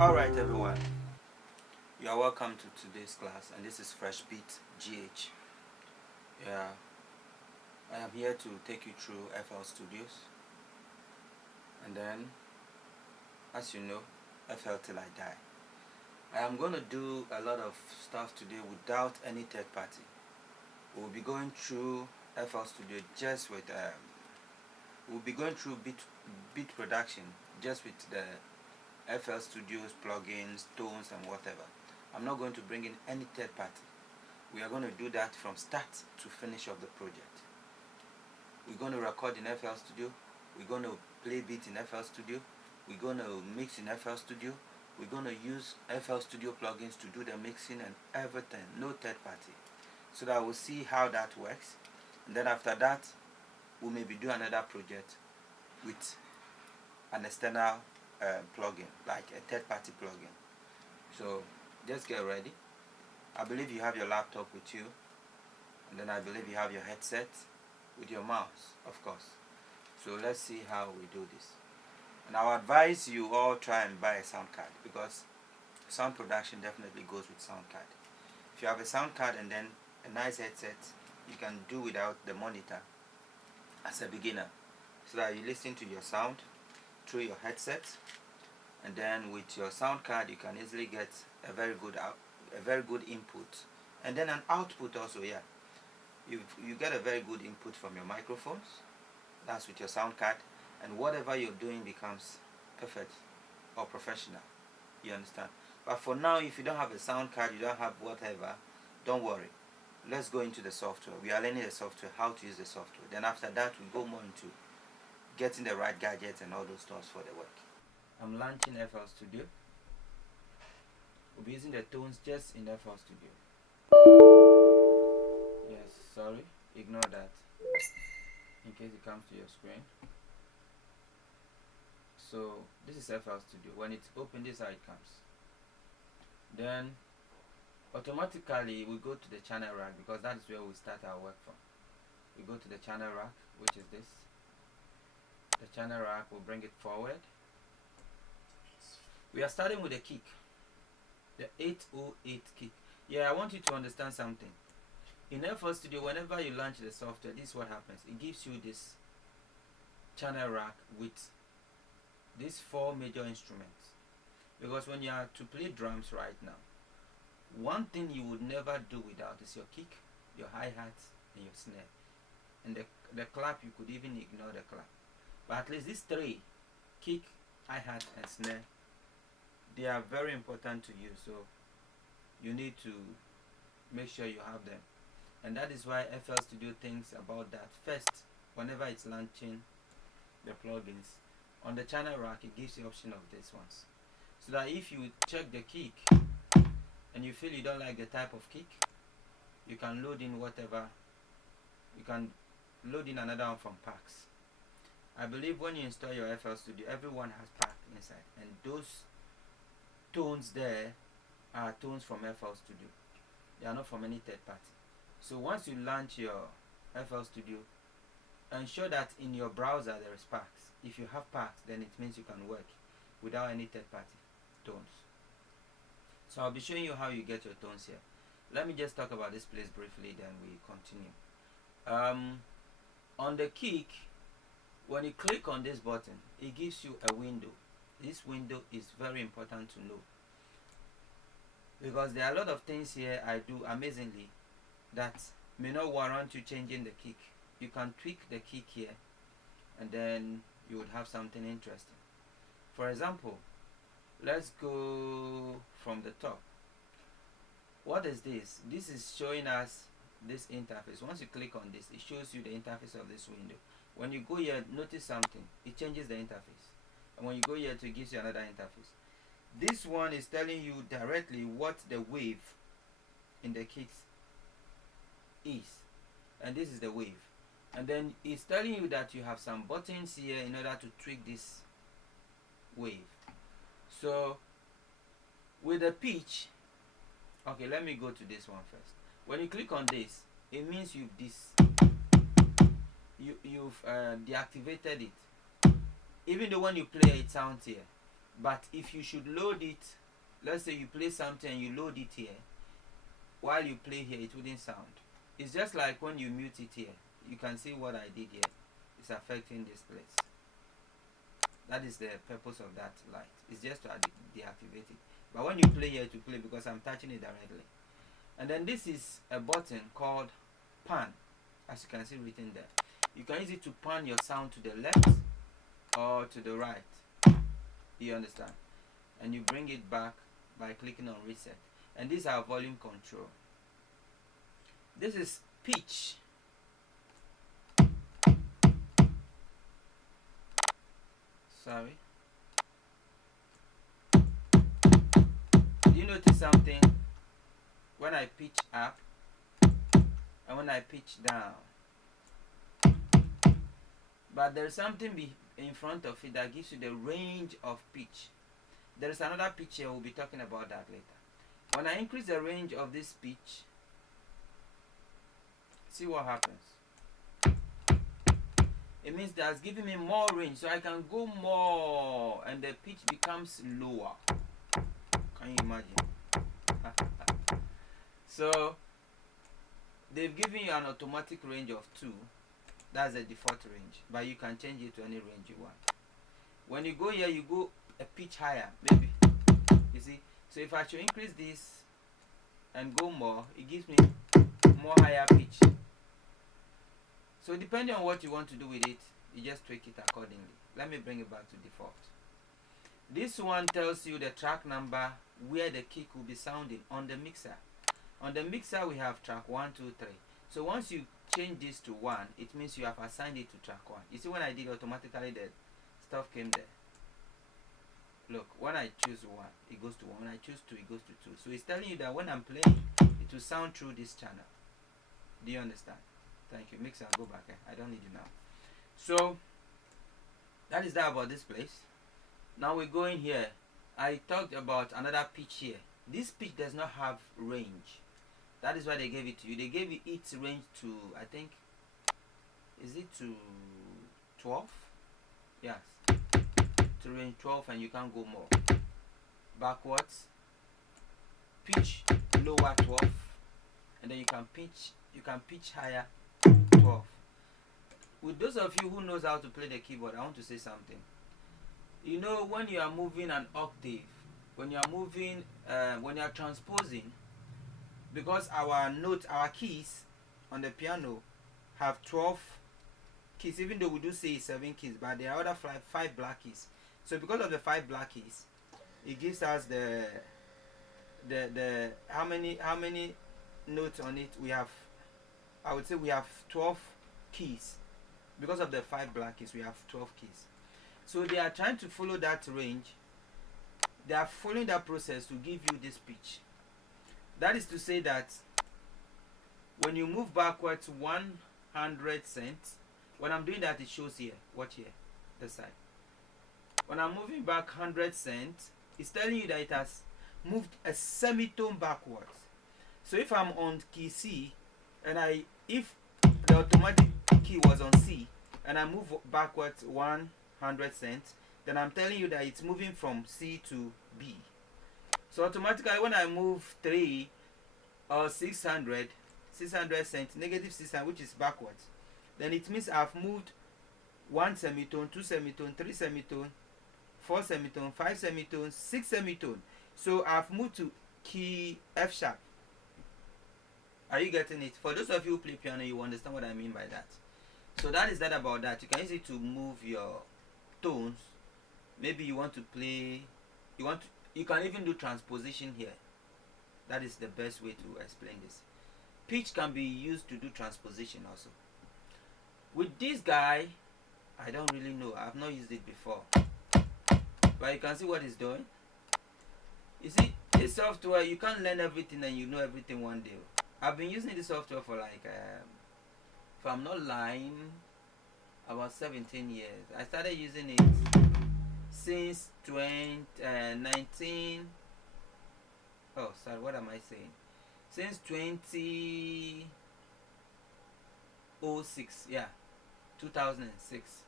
Alright, everyone, you are welcome to today's class, and this is Fresh Beat GH. Yeah, I am here to take you through FL Studios, and then, as you know, FL Till I Die. I am going to do a lot of stuff today without any third party. We'll be going through FL Studio just with, we'll be going through beat production just with the FL Studios plugins, tones, and whatever. I'm not going to bring in any third party. We are going to do that from start to finish of the project. We're going to record in FL Studio. We're going to play beats in FL Studio. We're going to mix in FL Studio. We're going to use FL Studio plugins to do the mixing and everything. No third party. So that we'll see how that works. And then after that, we'll maybe do another project with an external plugin, like a third party plugin. So just get ready. I believe you have your laptop with you, and then I believe you have your headset with your mouse, of course. So let's see how we do this. And I would advise you all try and buy a sound card, because sound production definitely goes with sound card. If you have a sound card and then a nice headset, you can do without the monitor as a beginner, so that you listen to your sound through your headset, and then with your sound card you can easily get a very good input, and then an output also. Yeah, you get a very good input from your microphones. That's with your sound card, and whatever you're doing becomes perfect or professional. You understand? But for now, if you don't have a sound card, you don't have whatever, don't worry. Let's go into the software. We are learning the software, how to use the software. Then after that, we go more into getting the right gadgets and all those stuff for the work. I'm launching FL Studio. We'll be using the tones just in FL Studio. Yes, sorry, ignore that in case it comes to your screen. So this is FL Studio. When it's open, this is how it comes. Then automatically we go to the channel rack, because that is where we start our work from. We go to the channel rack, which is this. The channel rack will bring it forward. We are starting with the kick, the 808 kick. Yeah, I want you to understand something. In FL Studio, whenever you launch the software, this is what happens. It gives you this channel rack with these 4 major instruments. Because when you are to play drums right now, one thing you would never do without is your kick, your hi-hat, and your snare. And the clap, you could even ignore the clap. But at least these 3, kick, hi-hat, and snare, they are very important to you. So you need to make sure you have them. And that is why FL Studio thinks about that first whenever it's launching the plugins. On the channel rack, it gives the option of these ones, so that if you check the kick and you feel you don't like the type of kick, you can load in whatever. You can load in another one from packs. I believe when you install your FL Studio, everyone has pack inside, and those tones there are tones from FL Studio. They are not from any third party. So once you launch your FL Studio, ensure that in your browser there is packs. If you have packs, then it means you can work without any third party tones. So I'll be showing you how you get your tones here. Let me just talk about this place briefly, then we continue. On the kick, when you click on this button, it gives you a window. This window is very important to know, because there are a lot of things here I do amazingly that may not warrant you changing the kick. You can tweak the kick here, and then you would have something interesting. For example, let's go from the top. What is this? This is showing us this interface. Once you click on this, it shows you the interface of this window. When you go here, notice something. It changes the interface. And when you go here, it gives you another interface. This one is telling you directly what the wave in the kicks is. And this is the wave. And then it's telling you that you have some buttons here in order to tweak this wave. So with the pitch, okay, let me go to this one first. When you click on this, it means you've deactivated it. Even though when you play it sounds here, But if you should load it, let's say you play something and you load it here, while you play here, it wouldn't sound. It's just like when you mute it here. You can see what I did here. It's affecting this place. That is the purpose of that light. It's just to deactivate it. But when you play here to play, because I'm touching it directly. And then this is a button called pan, as you can see written there. You can use it to pan your sound to the left or to the right. You understand? And you bring it back by clicking on reset. And this is our volume control. This is pitch. Sorry. You notice something? When I pitch up and when I pitch down. But there's something in front of it that gives you the range of pitch. There is another pitch here, we'll be talking about that later. When I increase the range of this pitch, see what happens. It means that's giving me more range, so I can go more and the pitch becomes lower. Can you imagine? So they've given you an automatic range of 2. That's the default range, but you can change it to any range you want. When you go here, you go a pitch higher, maybe. You see? So if I should increase this and go more, it gives me more higher pitch. So depending on what you want to do with it, you just tweak it accordingly. Let me bring it back to default. This one tells you the track number where the kick will be sounding on the mixer. On the mixer we have track 1, 2, 3. So once you change this to 1, it means you have assigned it to track 1. You see when I did automatically the stuff came there. Look, when I choose 1, it goes to 1. When I choose 2, it goes to 2. So it's telling you that when I'm playing, it will sound through this channel. Do you understand? Thank you. Mixer, go back. I don't need you now. So that is that about this place. Now we go in here. I talked about another pitch here. This pitch does not have range. That is why they gave it to you. They gave it its range to, I think, is it to 12? Yes. To range 12 and you can go more. Backwards. Pitch lower 12. And then you can pitch higher 12. With those of you who knows how to play the keyboard, I want to say something. You know, when you are moving an octave, when you are moving, when you are transposing, because our keys on the piano have 12 keys, even though we do say 7 keys, but there are other 5 black keys. So because of the 5 black keys, it gives us the how many notes on it we have. I would say we have 12 keys. Because of the 5 black keys, we have 12 keys. So they are trying to follow that range. They are following that process to give you this pitch. That is to say that when you move backwards 100 cents, when I'm doing that, it shows here. Watch here, this side. When I'm moving back 100 cents, it's telling you that it has moved a semitone backwards. So if I'm on key C, and if the automatic key was on C, and I move backwards 100 cents, then I'm telling you that it's moving from C to B. So automatically when I move 3 or 600 cents, negative 600, which is backwards, then it means I've moved 1 semitone, 2 semitone, 3 semitone, 4 semitone, 5 semitone, 6 semitone. So I've moved to key F sharp. Are you getting it? For those of you who play piano, you understand what I mean by that. So that is that about that. You can use it to move your tones. Maybe you want to play, you can even do transposition here. That is the best way to explain this. Pitch can be used to do transposition also. With this guy, I don't really know. I've not used it before. But you can see what it's doing. You see, this software, you can't learn everything and you know everything one day. I've been using this software for like, if I'm not lying, about 17 years. I started using it since 2019. Oh, sorry, what am I saying? Since 2006, yeah, 2006.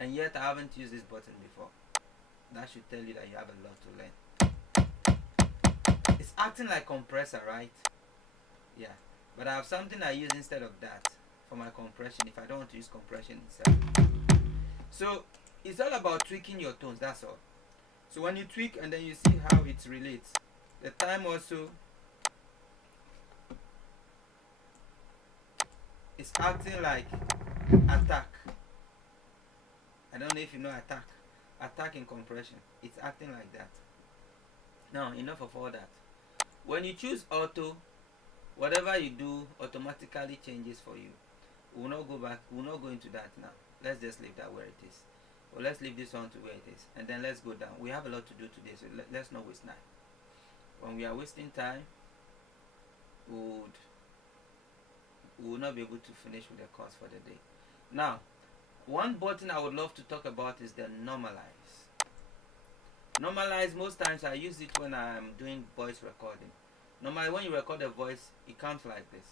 And yet I haven't used this button before. That should tell you that you have a lot to learn. It's acting like compressor, right? Yeah, but I have something I use instead of that for my compression if I don't want to use compression itself. So it's all about tweaking your tones, that's all. So when you tweak and then you see how it relates. The time also is acting like attack. I don't know if you know attack. Attack in compression. It's acting like that. Now enough of all that. When you choose auto, whatever you do automatically changes for you. We will not go back, we will not go into that now. Let's just leave that where it is. Well, let's leave this one to where it is, and then let's go down. We have a lot to do today, so let's not waste time. When we are wasting time, we will not be able to finish with the course for the day. Now, one button I would love to talk about is the normalize. Normalize, most times I use it when I'm doing voice recording. Normally when you record a voice, it comes like this.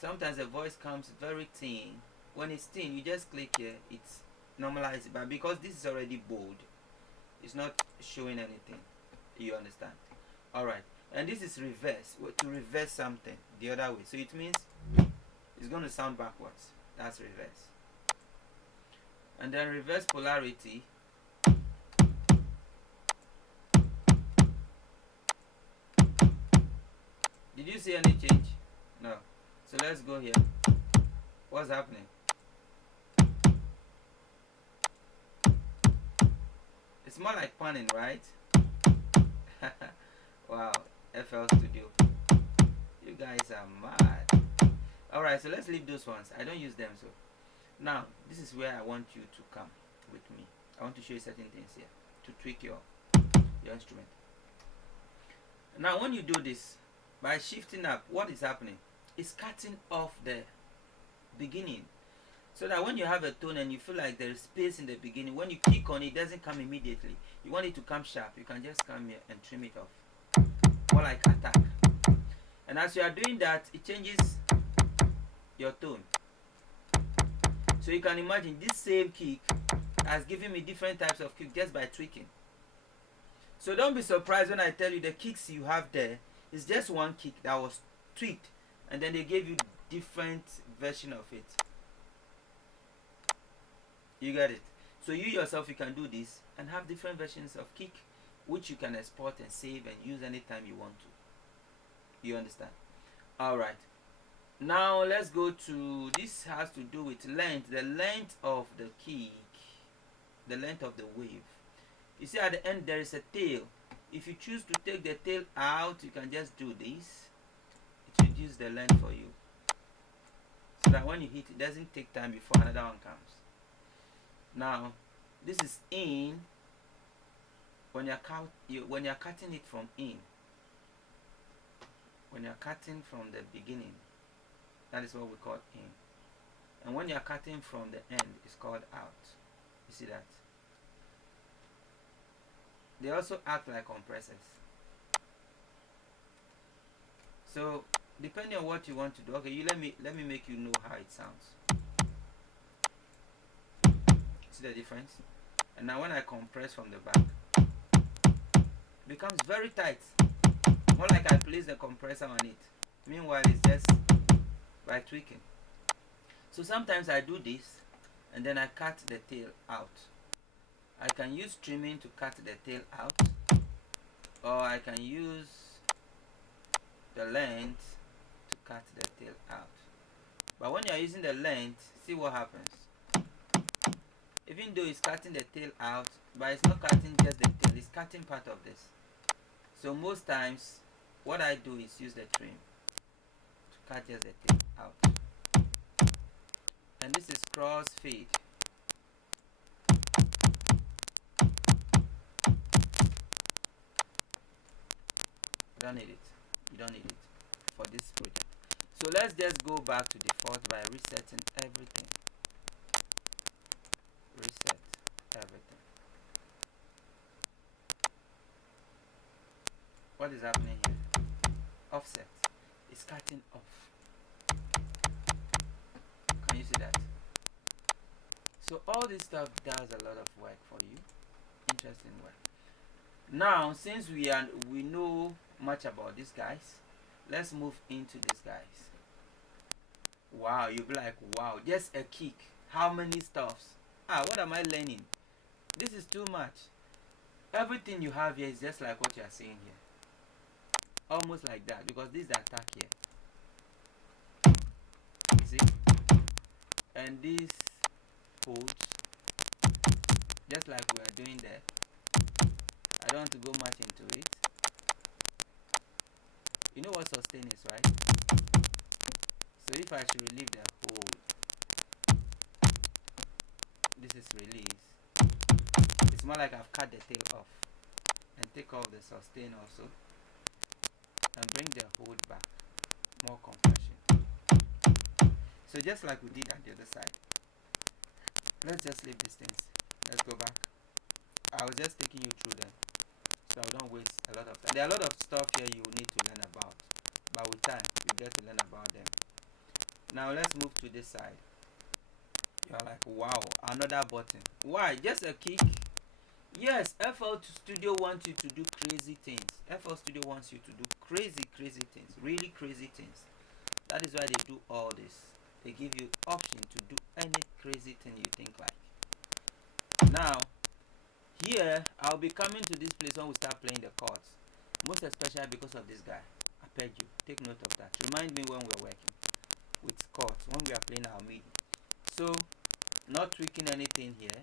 Sometimes the voice comes very thin. When it's thin, you just click here, it's normalized. But because this is already bold, it's not showing anything. You understand? Alright. And this is reverse. To reverse something the other way. So it means it's going to sound backwards. That's reverse. And then reverse polarity. Did you see any change? No. So let's go here. What's happening? It's more like panning, right? Wow, FL Studio. You guys are mad. Alright, so let's leave those ones. I don't use them, so. Now, this is where I want you to come with me. I want to show you certain things here to tweak your instrument. Now, when you do this, by shifting up, what is happening? It's cutting off the beginning. So that when you have a tone and you feel like there is space in the beginning, when you kick on it, it doesn't come immediately. You want it to come sharp, you can just come here and trim it off. More like attack. And as you are doing that, it changes your tone. So you can imagine this same kick has given me different types of kick just by tweaking. So don't be surprised when I tell you the kicks you have there is just one kick that was tweaked, and then they gave you different version of it. You get it? So you yourself, you can do this and have different versions of kick, which you can export and save and use anytime you want to. You understand? Alright. Now let's go to, this has to do with length. The length of the kick, the length of the wave. You see at the end there is a tail. If you choose to take the tail out, you can just do this. It reduces the length for you. So that when you hit, it doesn't take time before another one comes. Now, this is in. When you're cutting it from in. When you're cutting from the beginning, that is what we call in. And when you're cutting from the end, it's called out. You see that? They also act like compressors. So depending on what you want to do, okay, you let me make you know how it sounds. See the difference? And now when I compress from the back, it becomes very tight. More like I place the compressor on it. Meanwhile, it's just by tweaking. So sometimes I do this and then I cut the tail out. I can use trimming to cut the tail out, or I can use the length to cut the tail out. But when you are using the length, see what happens. Even though it's cutting the tail out, but it's not cutting just the tail, it's cutting part of this. So most times, what I do is use the trim to cut just the tail out. And this is cross fade. You don't need it. You don't need it for this project. So let's just go back to default by resetting everything. Reset everything. What is happening here? Offset. It's cutting off. Can you see that? So all this stuff does a lot of work for you. Interesting work. Now, since we know much about these guys, let's move into these guys. Wow, you'll be like, wow, just a kick. How many stuffs? What am I learning? This is too much. Everything you have here is just like what you are seeing here. Almost like that, because this is the attack here. You see? And this holds, just like we are doing there. I don't want to go much into it. You know what sustain is, right? So if I should relieve the hold, this is release. It's more like I've cut the tail off and take off the sustain also and bring the hold back. More compression. So just like we did on the other side. Let's just leave these things. Let's go back. I was just taking you through them, so I don't waste a lot of time. There are a lot of stuff here you need to learn about, but with time you get to learn about them. Now let's move to this side. You're like, wow, another button. Why? Just a kick? Yes, FL Studio wants you to do crazy things. FL Studio wants you to do crazy things, really crazy things. That is why they do all this. They give you option to do any crazy thing you think like. Now, here, I'll be coming to this place when we start playing the chords. Most especially because of this guy, arpeggio. Take note of that. Remind me when we're working with chords, when we are playing our MIDI. So, not tweaking anything here.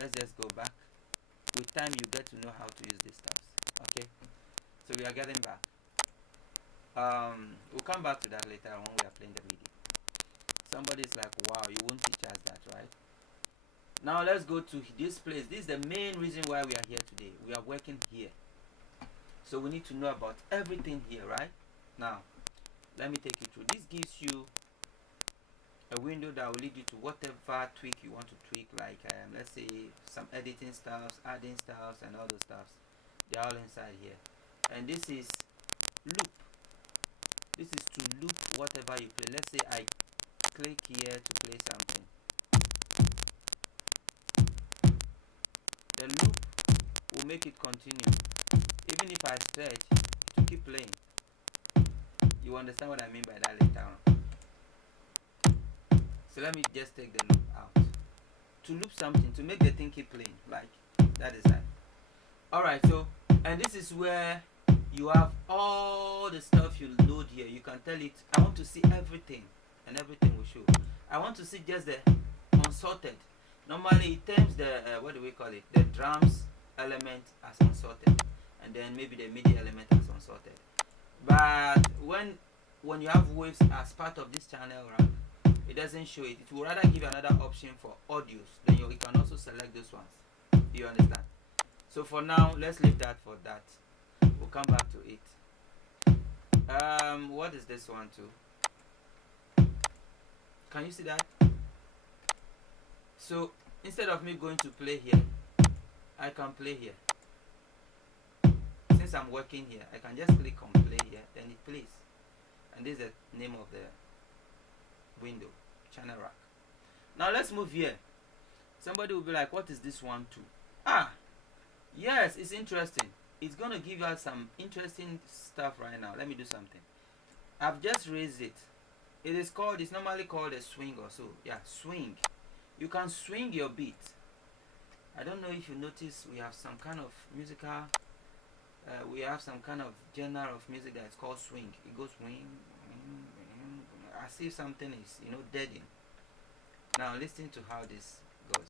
Let's just go back. With time, you get to know how to use these stuff. Okay? So, we are getting back. We'll come back to that later when we are playing the MIDI. Somebody's like, wow, you won't teach us that, right? Now let's go to this place. This is the main reason why we are here today. We are working here. So we need to know about everything here, right? Now, let me take you through. This gives you a window that will lead you to whatever tweak you want to tweak, like let's say some editing styles, adding styles, and all those stuffs. They're all inside here. And this is loop. This is to loop whatever you play. Let's say I click here to play something. The loop will make it continue. Even if I stretch, it will keep playing. You understand what I mean by that later on. So let me just take the loop out. To loop something, to make the thing keep playing, like that is that. Alright, so, and this is where you have all the stuff you load here. You can tell it, I want to see everything, and everything will show. I want to see just the unsorted. Normally it terms the, what do we call it? The drums element as unsorted. And then maybe the MIDI element as unsorted. But when you have waves as part of this channel rank, it doesn't show it. It will rather give another option for audios. Then you can also select those ones. You understand? So for now, let's leave that for that. We'll come back to it. What is this one too? Can you see that? So instead of me going to play here, I can play here. Since I'm working here, I can just click on play here, then it plays. And this is the name of the window, channel rack. Now let's move here. Somebody will be like, what is this one too? Yes, it's interesting. It's gonna give us some interesting stuff right now. Let me do something. I've just raised it. It's normally called a swing or so. Yeah, swing. You can swing your beat. I don't know if you notice we have some kind of musical, we have some kind of genre of music that's called swing. It goes swing, as if something is, deadening. Now listen to how this